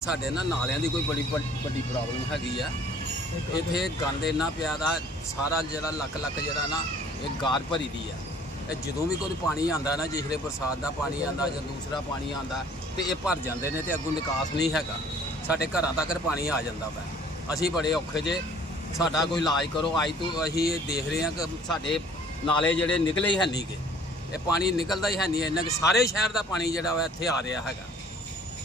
ਸਾਡੇ ਨਾ ਨਾਲਿਆਂ ਦੀ ਕੋਈ ਬੜੀ ਵੱਡ- ਵੱਡੀ ਪ੍ਰੋਬਲਮ ਹੈਗੀ ਆ। ਇੱਥੇ ਗੰਦ ਇੰਨਾ ਪਿਆ ਦਾ, ਸਾਰਾ ਜਿਹੜਾ ਲੱਕ ਲੱਕ ਜਿਹੜਾ ਨਾ, ਇਹ ਗਾਰ ਭਰੀ ਦੀ ਆ। ਇਹ ਜਦੋਂ ਵੀ ਕੋਈ ਪਾਣੀ ਆਂਦਾ ਨਾ ਜਿਸਲੇ ਬਰਸਾਤ ਦਾ ਪਾਣੀ ਆਂਦਾ ਜਾਂ ਦੂਸਰਾ ਪਾਣੀ ਆਂਦਾ, ਤੇ ਇਹ ਭਰ ਜਾਂਦੇ ਨੇ ਤੇ ਅੱਗੋਂ ਨਿਕਾਸ ਨਹੀਂ ਹੈਗਾ। ਸਾਡੇ ਘਰਾਂ ਤੱਕ ਪਾਣੀ ਆ ਜਾਂਦਾ ਵਾ ਅਸੀਂ ਬੜੇ ਔਖੇ ਜੇ, ਸਾਡਾ ਕੋਈ ਇਲਾਜ ਕਰੋ। ਅੱਜ ਤੋਂ, ਅਸੀਂ ਇਹ ਦੇਖ ਰਹੇ ਹਾਂ ਕਿ ਸਾਡੇ ਨਾਲੇ ਜਿਹੜੇ ਨਿਕਲੇ ਹੀ ਹੈ ਨਹੀਂਗੇ ਇਹ ਪਾਣੀ ਨਿਕਲਦਾ ਹੀ ਹੈ ਨਹੀਂ ਇੰਨਾ ਕਿ ਸਾਰੇ ਸ਼ਹਿਰ ਦਾ ਪਾਣੀ ਜਿਹੜਾ ਵਾ ਇੱਥੇ ਆ ਰਿਹਾ ਹੈਗਾ।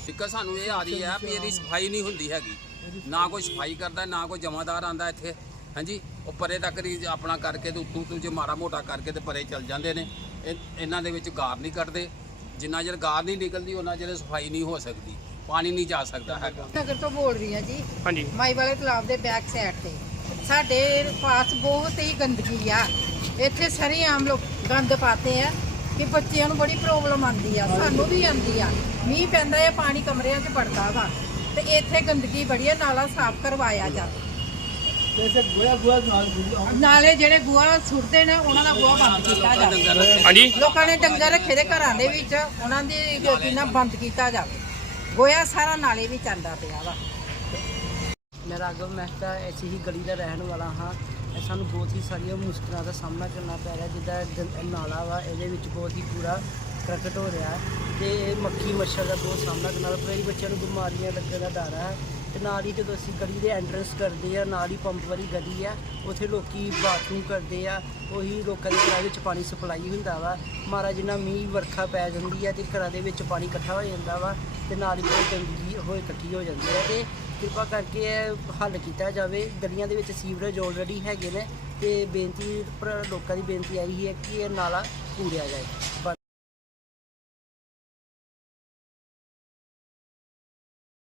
ਦਿੱਕਤ ਸਾਨੂੰ ਇਹ ਆ ਰਹੀ ਹੈ ਵੀ ਇਹਦੀ ਸਫ਼ਾਈ ਨਹੀਂ ਹੁੰਦੀ ਹੈਗੀ। ਨਾ ਕੋਈ ਸਫ਼ਾਈ ਕਰਦਾ ਨਾ ਕੋਈ ਜਮਾਦਾਰ ਆਂਦਾ ਇੱਥੇ। ਹਾਂਜੀ ਉਹ ਪਰੇ ਤੱਕ ਦੀ ਆਪਣਾ ਕਰਕੇ ਤੇ ਉੱਤੋਂ ਤੋਂ ਜੇ ਮਾੜਾ ਮੋਟਾ ਕਰਕੇ ਤੇ ਪਰੇ ਚੱਲ ਜਾਂਦੇ ਨੇ। ਇਹ- ਇਹਨਾਂ ਦੇ ਵਿੱਚ ਗਾਰ ਨਹੀਂ ਕੱਢਦੇ। ਜਿੰਨਾ ਚਿਰ ਗਾਰ ਨਹੀਂ ਨਿਕਲਦੀ ਉਹਨਾਂ ਚਿਰ ਸਫ਼ਾਈ ਨਹੀਂ ਹੋ ਸਕਦੀ। ਪਾਣੀ ਨਹੀਂ ਜਾ ਸਕਦਾ ਹੈਗਾ। ਨਗਰ ਤੋਂ ਬੋਲ ਰਹੀ ਹਾਂ ਜੀ। ਹਾਂਜੀ। ਮਾਈ ਵਾਲੇ ਤਲਾਬ ਦੇ ਬੈਕ ਸਾਈਡ ਤੇ। ਸਾਡੇ ਪਾਸ ਬਹੁਤ ਹੀ ਗੰਦਗੀ ਆ। ਇੱਥੇ ਸਾਰੇ ਆਮ ਲੋਕ ਗੰਦ ਪਾਤੇ ਆ। ਕਿ ਬੱਚਿਆਂ ਨੂੰ ਬੜੀ ਪ੍ਰੋਬਲਮ ਆਂਦੀ ਆ ਸਾਨੂੰ ਵੀ ਆਂਦੀ ਆ। ਮੀਂਹ ਪੈਂਦਾ ਹੈ ਪਾਣੀ ਕਮਰਿਆਂ 'ਚ ਵੜਦਾ ਵਾ। ਤੇ ਇੱਥੇ ਗੰਦਗੀ ਬੜੀ ਆ ਨਾਲਾ ਸਾਫ਼ ਕਰਵਾਇਆ ਜਾਵੇ ਨਾਲੇ ਜਿਹੜੇ ਗੋਹਾ ਸੁੱਟਦੇ ਨੇ ਉਹਨਾਂ ਦਾ ਗੋਹਾ ਬੰਦ ਕੀਤਾ ਜਾਵੇ ਹਾਂਜੀ। ਲੋਕਾਂ ਨੇ ਡੰਗਰ ਰੱਖੇ ਦੇ ਘਰਾਂ ਦੇ ਵਿੱਚ ਉਹਨਾਂ ਦੀ ਕਿੰਨਾ ਬੰਦ ਕੀਤਾ ਜਾਵੇ ਗੋਇਆ ਸਾਰਾ ਨਾਲੇ ਵਿੱਚ ਆਂਦਾ ਪਿਆ ਵਾ। ਮੈਂ ਮਹਿਤਾ ਐਸੀ ਹੀ ਗਲੀ ਦਾ ਰਹਿਣ ਵਾਲਾ ਹਾਂ। ਸਾਨੂੰ ਬਹੁਤ ਹੀ ਸਾਰੀਆਂ ਮੁਸ਼ਕਲਾਂ ਦਾ ਸਾਹਮਣਾ ਕਰਨਾ ਪੈ ਰਿਹਾ, ਜਿੱਦਾਂ ਗੰ- ਨਾਲਾ ਵਾ, ਇਹਦੇ ਵਿੱਚ ਬਹੁਤ ਹੀ ਪੂਰਾ ਪ੍ਰਗਟ ਹੋ ਰਿਹਾ ਤੇ ਇਹ ਮੱਖੀ ਮੱਛਰ ਦਾ ਬਹੁਤ ਸਾਹਮਣਾ ਕਰਨਾ ਪੈ ਰਿਹਾ ਬੱਚਿਆਂ ਨੂੰ ਬਿਮਾਰੀਆਂ ਲੱਗਣ ਦਾ ਡਰ ਹੈ ਤੇ ਨਾਲ ਹੀ ਜਦੋਂ ਅਸੀਂ ਗਲੀ ਦੇ ਐਂਟਰੈਂਸ ਕਰਦੇ ਆ ਨਾਲ ਹੀ ਪੰਪ ਵਾਲੀ ਗਲੀ ਆ, ਉੱਥੇ ਲੋਕੀ ਬਾਥਰੂਮ ਕਰਦੇ ਆ, ਉਹੀ ਲੋਕਾਂ ਦੇ ਘਰਾਂ ਵਿੱਚ ਪਾਣੀ ਸਪਲਾਈ ਹੁੰਦਾ ਵਾ। ਮਾਰਾ ਜਿੰਨਾ ਮੀਂਹ ਵਰਖਾ ਪੈ ਜਾਂਦੀ ਆ ਤੇ ਘਰਾਂ ਦੇ ਵਿੱਚ ਪਾਣੀ ਇਕੱਠਾ ਹੋ ਜਾਂਦਾ ਵਾ ਤੇ ਨਾਲ ਹੀ ਕੋਈ ਗੰਦਗੀ ਹੋ, ਇਕੱਠੀ ਹੋ ਜਾਂਦੀ ਹੈ ਤੇ ਕਿਰਪਾ ਕਰਕੇ ਇਹ ਹੱਲ ਕੀਤਾ ਜਾਵੇ। ਗਲੀਆਂ ਦੇ ਵਿੱਚ ਸੀਵਰੇਜ ਆਲਰੇਡੀ ਹੈਗੇ ਨੇ ਤੇ ਬੇਨਤੀ ਪਰ ਲੋਕਾਂ ਦੀ ਬੇਨਤੀ ਆਈ ਹੈ ਕਿ ਇਹ ਨਾਲਾ ਪੂਰਿਆ ਜਾਏ। ਬਸ